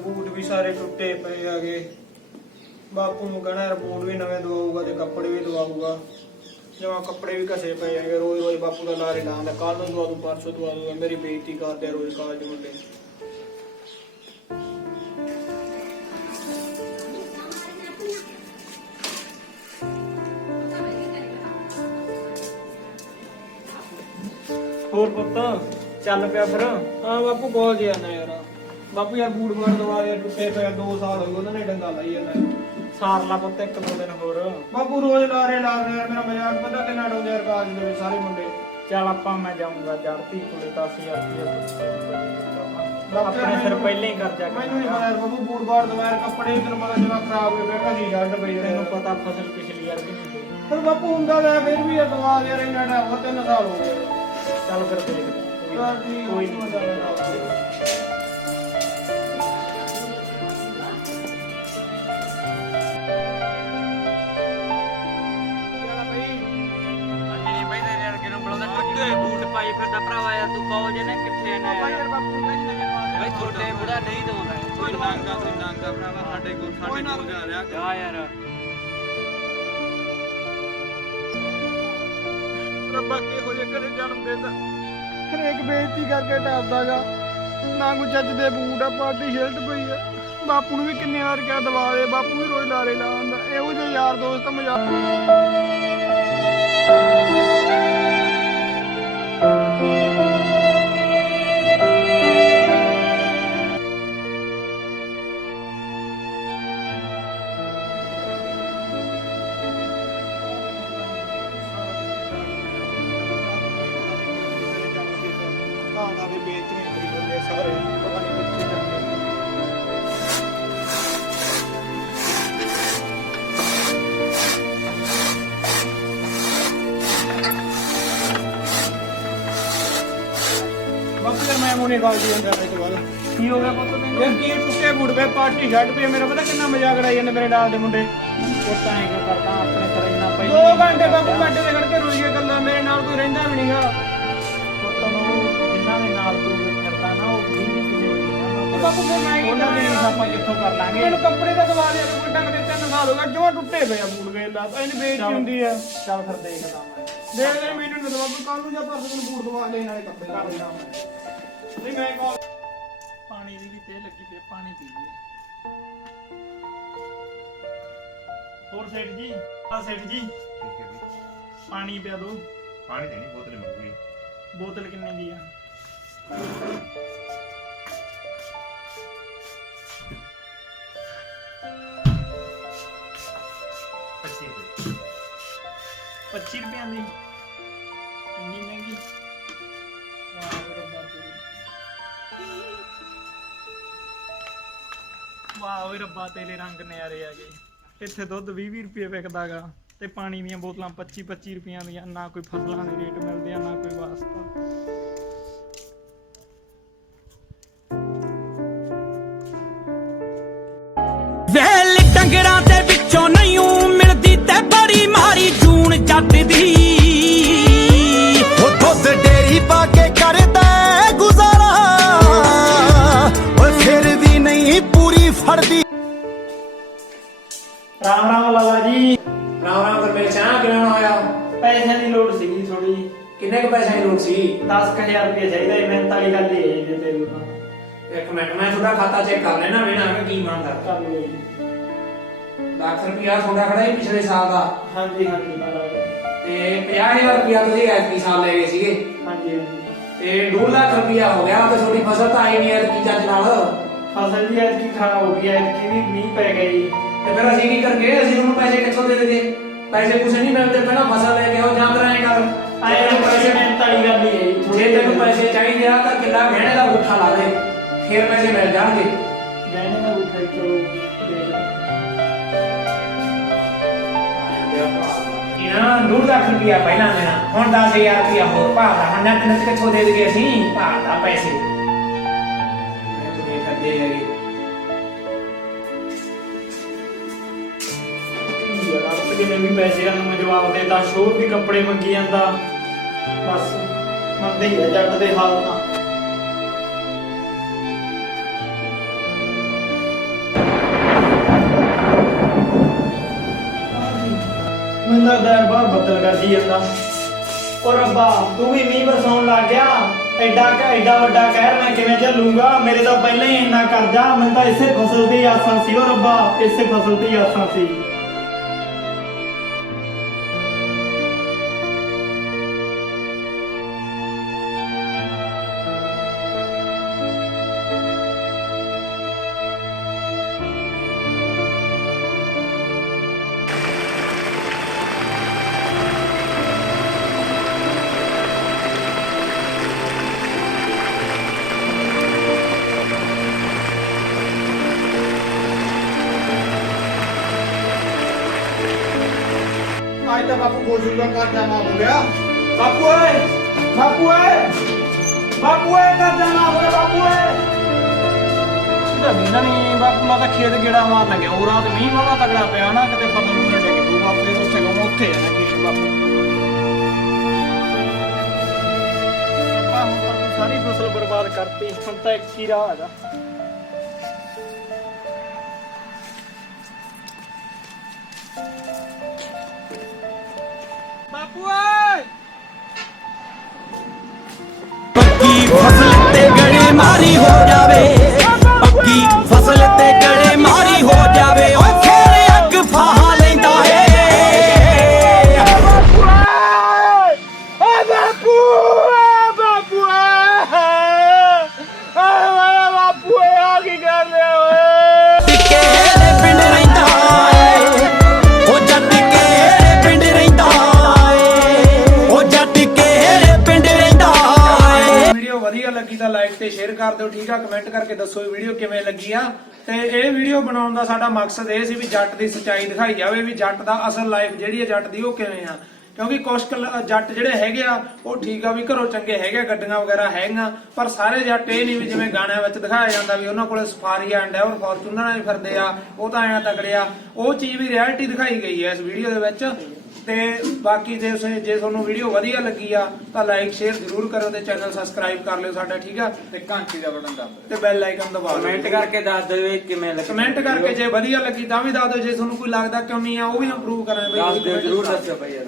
Boot ਵੀ ਸਾਰੇ ਟੁੱਟੇ ਪਏ ਆਗੇ ਬਾਪੂ ਨੂੰ ਕਹਿਣਾ ਯਾਰ ਬੂਟ ਵੀ ਨਵੇਂ ਦਵਾਊਗਾ ਤੇ ਕੱਪੜੇ ਵੀ ਦਵਾਊਗਾ। ਜਿਵੇਂ ਕੱਪੜੇ ਵੀ ਘਸੇ ਪਏ ਆਗੇ ਰੋਜ਼ ਰੋਜ਼ ਬਾਪੂ ਦਾ ਲਾਰੇ ਲਾਉਂਦਾ ਕੱਲ ਨੂੰ ਦਵਾ ਦੂ ਪਰਸੋਂ ਦਵਾ ਦੂਗਾ ਮੇਰੀ ਬੇਇੱਜ਼ਤੀ ਕਰਦੇ ਆ ਰੋਜ਼ ਕਾਲਜ ਮੁੰਡੇ। ਹੋਰ ਪੁੱਤ, ਚੱਲ ਪਿਆ ਫਿਰ। ਹਾਂ ਬਾਪੂ, ਬਹੁਤ ਜਾਣਾ ਯਾਰ। ਬਾਪੂ ਯਾਰ ਬੂਟ ਬਾੜ ਦਵਾ ਦੇ ਟੁੱਟੇ ਪਏ 2 ਸਾਲ ਹੋ ਗਏ ਉਹਨਾਂ ਨੇ ਡੰਗਾ ਲਾਈ ਜਾਂਦਾ। ਸਾਰ ਲਾ ਪੁੱਤ ਇੱਕ ਦੋ ਦਿਨ ਹੋਰ। ਬਾਪੂ ਰੋਜ਼ ਲਾਰੇ ਲਾਦੇ ਯਾਰ ਮੇਰਾ ਮਜ਼ਾਕ ਪਤਾ ਕਿੰਨਾ ਡਾਉਂਦੇ ਯਾਰ ਕਾਲਜ ਦੇ ਸਾਰੇ ਮੁੰਡੇ। ਚੱਲ ਆਪਾਂ ਮੈਂ ਜਾਊਂਗਾ ਜੜਤੀ ਕੋਲੇ 10000 ਰੁਪਏ ਆਪਣੇ ਆਪਣੇ ਸਿਰ ਪਹਿਲਾਂ ਹੀ ਕਰਜ਼ਾ ਮੈਨੂੰ ਨਹੀਂ ਪਤਾ ਯਾਰ ਬਾਪੂ ਬੂਟ ਬਾੜ ਦਵਾ ਯਾਰ ਕੱਪੜੇ ਵੀ ਤੈਨੂੰ ਪਤਾ ਜਰਾ ਖਰਾਬ ਹੋ ਗਏ ਕਦੀ ਛੱਡ ਪਈ ਤੈਨੂੰ ਪਤਾ ਫਸਲ ਪਿਛਲੀ ਵਾਰ ਵੀ ਨਹੀਂ ਪਰ ਬਾਪੂ ਹੁੰਦਾ ਤਾਂ ਫਿਰ ਵੀ ਇਹ ਦਵਾ ਦੇ ਯਾਰ ਇੰਨਾ ਟਾਈਮ ਹੋ ਤਿੰਨ ਸਾਲ ਹੋ ਗਏ। ਚੱਲ ਫਿਰ ਕੋਈ ਕੋਈ ਨਹੀਂ ਨਹੀਂ ਨਹੀਂ। ਪਾਈ ਫਿਰਦਾ ਭਰਾਵਾ ਯਾਰ ਤੂੰ ਕਾਲਜ ਨੇ ਕਿੱਥੇ ਨੇ। ਬਈ ਛੋਟੇ ਬੁੜਾ ਨਹੀਂ ਦਵਾਉਂਦਾ ਕੋਈ ਨਾਂਗਾ ਕੋਈ ਨਾਂਗਾ ਭਰਾਵਾ ਸਾਡੇ ਕੋਲ ਸਾਡੇ ਕੋਲ ਜਾ ਰਿਹਾ। ਜਾ ਯਾਰ। ਰੱਬਾ ਕਿਹੋ ਜਿਹੇ ਘਰੇ ਜਨਮ ਦਿੰਦਾ ਹਰੇਕ ਬੇਇੱਜ਼ਤੀ ਕਰਕੇ ਟੱਪਦਾਗਾ ਨਾ ਕੋਈ ਚੱਜ ਦੇ ਬੂਟ ਆ ਪਾਰਟੀ ਸ਼ਰਟ ਪਈ ਆ। ਬਾਪੂ ਨੂੰ ਵੀ ਕਿੰਨੇ ਵਾਰ ਕਿਹਾ ਦਵਾ ਦੇ। ਬਾਪੂ ਵੀ ਰੋਜ਼ ਲਾਰੇ ਲਾਉਂਦਾ। ਇਹੋ ਜਿਹੇ ਯਾਰ ਦੋਸਤ ਮਜ਼ਾਕ। ਸਾਰੇ ਪਤਾ ਨਹੀਂ ਕਿੱਥੇ ਜਾਂਦੇ। ਬਾਪੂ ਯਾਰ ਮੈਂ ਮੋਨੇ ਗਾਲ ਦੀ ਜਾਂਦਾ ਤੇ ਬਾਅਦ। ਕੀ ਹੋ ਗਿਆ ਪੁੱਤ ਤੈਨੂੰ? ਯਾਰ ਕੀ ਟੁੱਟੇ ਬੂਟ ਵੇ ਪਾਰਟੀ ਛੱਡ ਪਈ ਮੇਰਾ ਪਤਾ ਕਿੰਨਾ ਮਜ਼ਾਕ ਉਡਾਈ ਜਾਂਦੇ ਮੇਰੇ ਨਾਲ ਦੇ ਮੁੰਡੇ। ਪੁੱਤ ਐਂ ਕਿਉਂ ਕਰਦਾ ਆਪਣੇ ਸਿਰ ਇੰਨਾ ਦੋ ਪਹਿਲਾਂ ਘੰਟੇ ਬਾਪੂ ਘੰਟੇ ਦੇ ਖੜ ਕੇ ਰੋਈ ਗੱਲਾਂ ਮੇਰੇ ਨਾਲ ਕੋਈ ਰਹਿੰਦਾ ਵੀ ਨਹੀਂਗਾ ਪੁੱਤ ਨੂੰ ਜਿਨ੍ਹਾਂ ਦੇ ਨਾਲ ਤੂੰ ਬਾਪੂ ਫਿਰ ਮੈਂ ਕੀ ਉਹਨਾਂ ਦੇ ਕਰਾਂ ਆਪਾਂ ਕਿੱਥੋਂ ਕਰ ਲਾਂਗੇ? ਮੈਨੂੰ ਕੱਪੜੇ ਦਾ ਦਵਾ ਲਿਆ ਕੋਈ ਟੰਗ ਦੇ ਤਿੰਨ ਸਾਲ ਹੋ ਗਏ ਜਮਾ ਟੁੱਟੇ ਪਏ ਆ ਬੂਟ ਵੇਲਾ ਇਹਨੇ ਬੇਇੱਜ਼ਤੀ ਹੁੰਦੀ ਆ। ਚੱਲ ਫਿਰ ਦੇਖਦਾ ਮੈਂ। ਦੇਖ ਲੈ ਮੈਨੂੰ ਨਾ ਦਵਾ ਤੂੰ ਕੱਲ ਨੂੰ ਜਾਂ ਪਰਸੋਂ ਨੂੰ ਬੂਟ ਦਵਾ ਲੈ ਨਾਲੇ ਕੱਪੜੇ ਲਾ ਲੈਣਾ ਮੈਂ। ਨਹੀਂ ਮੈਂ ਕਾਲ ਪਾਣੀ ਦੀ ਵੀ ਤੇ ਲੱਗੀ ਪਈ ਪਾਣੀ ਪੀ ਲਈਏ। ਹੋਰ ਸੇਠ ਜੀ? ਆ ਸੇਠ ਜੀ। ਠੀਕ ਹੈ ਜੀ। ਪਾਣੀ ਪਿਆ ਦੋ। ਪਾਣੀ ਦੇਣੀ ਬੋਤਲ ਮੰਗੂਗੀ ਬੋਤਲ ਕਿੰਨੇ ਦੀ ਆ? 25 ਰੁਪਈਆਂ ਦੀ ਇੰਨੀ ਮਹਿੰਗੀ। ਵਾਹ ਰੱਬਾ ਤੇਰੀ ਵਾਹ ਓਏ ਰੱਬਾ ਤੇਰੇ ਰੰਗ ਨਿਆਰੇ ਆ ਗਏ। ਇੱਥੇ ਦੁੱਧ 20 20 ਰੁਪਏ ਵਿਕਦਾਗਾ ਤੇ ਪਾਣੀ ਦੀਆਂ ਬੋਤਲਾਂ 25 25 ਰੁਪਈਆਂ ਦੀਆਂ। ਨਾ ਕੋਈ ਫਸਲਾਂ ਦੇ ਰੇਟ ਮਿਲਦੇ ਆ, ਨਾ ਕੋਈ ਵਾਸਤਾ। ਵੈਲ ਡੰਗਰਾਂ ਦੇ ਵਿੱਚੋਂ ਜੱਟ ਦੀ ਉਹ ਦੁੱਧ ਡੇਰੀ ਪਾ ਕੇ ਕਰਦਾ ਗੁਜ਼ਾਰਾ। ਓਏ ਫਿਰ ਵੀ ਨਹੀਂ ਪੂਰੀ ਫੜਦੀ। ਰਾਮ ਰਾਮ ਲਾਲਾ ਜੀ। ਰਾਮ ਰਾਮ ਕਰ ਮੇਰੇ ਚਾਹ ਕਿਵੇਂ ਹੋਇਆ ਪੈਸਿਆਂ ਦੀ ਲੋੜ ਸੀਗੀ ਥੋੜੀ ਕਿੰਨੇ ਕੁ ਪੈਸੇ ਦੀ ਲੋੜ ਸੀ? 10000 ਰੁਪਏ ਚਾਹੀਦਾ ਸੀ ਮਿਹਨਤ ਵਾਲੀ ਗੱਲ ਹੀ ਹੈ ਜੀ ਤੇ ਤਾਂ। ਇੱਕ ਮਿੰਟ ਮੈਂ ਤੁਹਾਡਾ ਖਾਤਾ ਚੈੱਕ ਕਰ ਲੈਣਾ ਮੈਂ ਨਾ ਕੀ ਮੰਨਦਾ ਕਰ ਲਓ ਜੀ ਲੱਖ ਰੁਪਿਆ ਤੁਹਾਡਾ ਖੜਾ ਹੀ ਪਿਛਲੇ ਸਾਲ ਦਾ। ਹਾਂਜੀ ਹਾਂਜੀ ਬਰਾਬਰ ਤੇ 50000 ਰੁਪਿਆ ਤੁਸੀਂ ਐਤਕੀ ਸਾਲ ਲੈ ਗਏ ਸੀਗੇ। ਹਾਂਜੀ ਹਾਂਜੀ। ਤੇ 2 ਲੱਖ ਰੁਪਿਆ ਹੋ ਗਿਆ ਤੇ ਤੁਹਾਡੀ ਫਸਲ ਤਾਂ ਆਈ ਨਹੀਂ ਐਤਕੀ ਚੱਜ ਨਾਲ। ਫਸਲ ਦੀ ਐਤਕੀ ਖਰਾਬ ਹੋ ਗਈ ਐਤਕੀ ਵੀ ਮੀਂਹ ਪੈ ਗਿਆ ਜੀ। ਤੇ ਫਿਰ ਅਸੀਂ ਕੀ ਕਰਗੇ ਅਸੀਂ ਤੁਹਾਨੂੰ ਪੈਸੇ ਕਿੱਥੋਂ ਦੇ ਦੇਗੇ ਪੈਸੇ ਕੁਛ ਨਹੀਂ ਮਿਲਦੇ ਪਹਿਲਾਂ ਫਸਲ ਲੈ ਕੇ ਆਓ ਜਾਂ ਫਿਰ ਐਂ ਕਰ। ਆਏ ਤੈਨੂੰ ਪੈਸੇ ਮਿਹਨਤ ਵਾਲੀ ਗੱਲ ਹੀ ਹੈ ਜੀ ਤੈਨੂੰ ਪੈਸੇ ਚਾਹੀਦੇ ਆ ਤਾਂ ਕਿੱਲਾ ਗਹਿਣੇ ਦਾ ਗੁੱਠਾ ਲਾ ਦੇ ਫਿਰ ਪੈਸੇ ਮਿਲ ਜਾਣਗੇ। ਗਹਿਣੇ ਦਾ ਉਠਾਈ ਚਲੋ ਦੇਖ ਇਹਨਾਂ 2 ਲੱਖ ਰੁਪਇਆ ਪਹਿਲਾਂ ਦੇਣਾ ਹੁਣ 10000 ਰੁਪਇਆ ਹੋਰ ਭਾਦਾ ਹੁਣ ਨੱਕ ਨੱਕ ਕਿੱਥੋਂ ਦੇ ਦੇਗੇ ਅਸੀਂ ਭਾਦਾ ਪੈਸੇ ਮੈਂ ਤੁਰੇ ਫਿਰਦੇ ਹੈਗੇ ਯਾਰ ਆਪ ਜਿਹਨੇ ਵੀ ਪੈਸੇ ਆ ਨੂੰ ਜਵਾਬ ਦੇਤਾ ਸ਼ੋਰ ਵੀ ਕੱਪੜੇ ਮੰਗੀ ਜਾਂਦਾ ਬਸ ਮੰਦੇ ਹੀ ਆ ਜੱਟ ਦੇ ਹਾਲ ਤਾਂ ਮੈਨੂੰ ਹੈ ਬਾਹਰ ਬੱਦਲ ਗਰਜੀ ਜਾਂਦਾ ਓ ਰੱਬਾ, ਤੂੰ ਵੀ ਮੀਂਹ ਵਰਸਾਉਣ ਲੱਗ ਗਿਆ। ਐਡਾ ਕ ਐਡਾ ਵੱਡਾ ਕਹਿਰ ਮੈਂ ਕਿਵੇਂ ਝੱਲੂਗਾ ਮੇਰੇ ਤਾਂ ਪਹਿਲਾਂ ਹੀ ਇੰਨਾ ਕਰਜ਼ਾ, ਮੈਨੂੰ ਤਾਂ ਇਸੇ ਫਸਲ ਦੀ ਆਸਾਂ ਸੀ ਓ ਰੱਬਾ, ਇਸੇ ਫਸਲ ਦੀ ਆਸਾਂ ਸੀ। ਬਾਪੂ ਗੋਸ਼ੂ ਦਾ ਕਰਜ਼ਾ ਮਾਫ ਹੋ ਗਿਆ। ਬਾਪੂ ਓਏ ਬਾਪੂ ਓਏ ਬਾਪੂ ਓਏ ਕਰਜ਼ਾ ਨਾ ਹੋਵੇ ਬਾਪੂ ਓਏ। ਇਹਦਾ ਮਹੀਨਾ ਨਹੀਂ ਬਾਪੂ ਮੈਂ ਤਾਂ ਖੇਤ ਗੇੜਾ ਮਾਰ ਲੱਗਿਆ ਉਹ ਰਾਤ ਮੀਂਹ ਵਾਲਾ ਤਗੜਾ ਪਿਆ ਨਾ, ਕਿਤੇ ਫਸਲ ਨੂੰ ਨਾ ਡਿੱਗ ਪਊ ਬਾਪੂ ਇਹ ਉੱਥੇ ਕਹੂੰ ਉੱਥੇ ਆ ਨਾ ਖੇਤ ਬਾਪੂ, ਸਾਰੀ ਫਸਲ ਬਰਬਾਦ ਕਰਤੀ, ਹੁਣ ਤਾਂ ਇੱਕ ਹੀ ਰਾਹ ਹੈਗਾ। ਬਾਪੂ ਤਾਂ ਲਾਈਕ ਤੇ ਸ਼ੇਅਰ ਕਰ ਦਿਓ, ਠੀਕ ਆ? ਕਮੈਂਟ ਕਰਕੇ ਦੱਸੋ ਇਹ ਵੀਡੀਓ ਕਿਵੇਂ ਲੱਗੀ ਆ। ਤੇ ਇਹ ਵੀਡੀਓ ਬਣਾਉਣ ਦਾ ਸਾਡਾ ਮਕਸਦ ਇਹ ਸੀ ਵੀ ਜੱਟ ਦੀ ਸੱਚਾਈ ਦਿਖਾਈ ਜਾਵੇ ਵੀ ਜੱਟ ਦਾ ਅਸਲ ਲਾਈਫ ਜਿਹੜੀ ਹੈ ਜੱਟ ਦੀ ਉਹ ਕਿਵੇਂ ਆ। ਕਿਉਂਕਿ ਕੁਛ ਜੱਟ ਜਿਹੜੇ ਹੈਗੇ ਆ, ਉਹ ਠੀਕ ਆ ਵੀ ਘਰੋਂ ਚੰਗੇ ਹੈਗੇ ਗੱਡੀਆਂ ਵਗੈਰਾ ਹੈਗੀਆਂ, ਪਰ ਸਾਰੇ ਜੱਟ ਇਹ ਨਹੀਂ ਵੀ ਜਿਵੇਂ ਗਾਣਿਆਂ ਵਿੱਚ ਦਿਖਾਇਆ ਜਾਂਦਾ ਵੀ ਉਹਨਾਂ ਕੋਲੇ ਸਫਾਰੀ ਆ ਐਂਡੈਵਰ ਫੋਰਚੂਨਰ ਨਾਲ ਹੀ ਫਿਰਦੇ ਆ, ਉਹ ਤਾਂ ਐਂ ਤਗੜੇ ਆ। ਉਹ ਚੀਜ਼ ਵੀ ਰਿਐਲਿਟੀ ਦਿਖਾਈ ਗਈ ਹੈ ਇਸ ਵੀਡੀਓ ਦੇ ਵਿੱਚ। ਤੇ ਬਾਕੀ ਜੇ ਤੁਸੀਂ- ਜੇ ਤੁਹਾਨੂੰ ਵੀਡੀਓ ਵਧੀਆ ਲੱਗੀ ਆ ਤਾਂ ਲਾਈਕ ਸ਼ੇਅਰ ਜ਼ਰੂਰ ਕਰੋ ਤੇ ਚੈਨਲ ਸਬਸਕ੍ਰਾਈਬ ਕਰ ਲਿਓ ਸਾਡਾ ਠੀਕ ਆ? ਤੇ ਘੰਟੀ ਦਾ ਬਟਨ ਦੱਬ ਤੇ ਬੈਲ ਆਈਕਨ ਦਬਾ ਦਿਓ। ਕਮੈਂਟ ਕਰਕੇ ਦੱਸ ਦਿਓ ਵੀ ਕਿਵੇਂ ਲੱਗੀ ਕਮੈਂਟ ਕਰਕੇ ਜੇ ਵਧੀਆ ਲੱਗੀ ਤਾਂ ਵੀ ਦੱਸ ਦਿਓ ਜੇ ਤੁਹਾਨੂੰ ਕੋਈ ਲੱਗਦਾ ਨਹੀਂ ਆ ਉਹ ਵੀ ਇੰਪਰੂਵ ਕਰਾਂਗੇ ਦੱਸ ਦਿਓ ਜਰੂਰ ਦੱਸਿਓ ਭਾਈ ਯਾਰ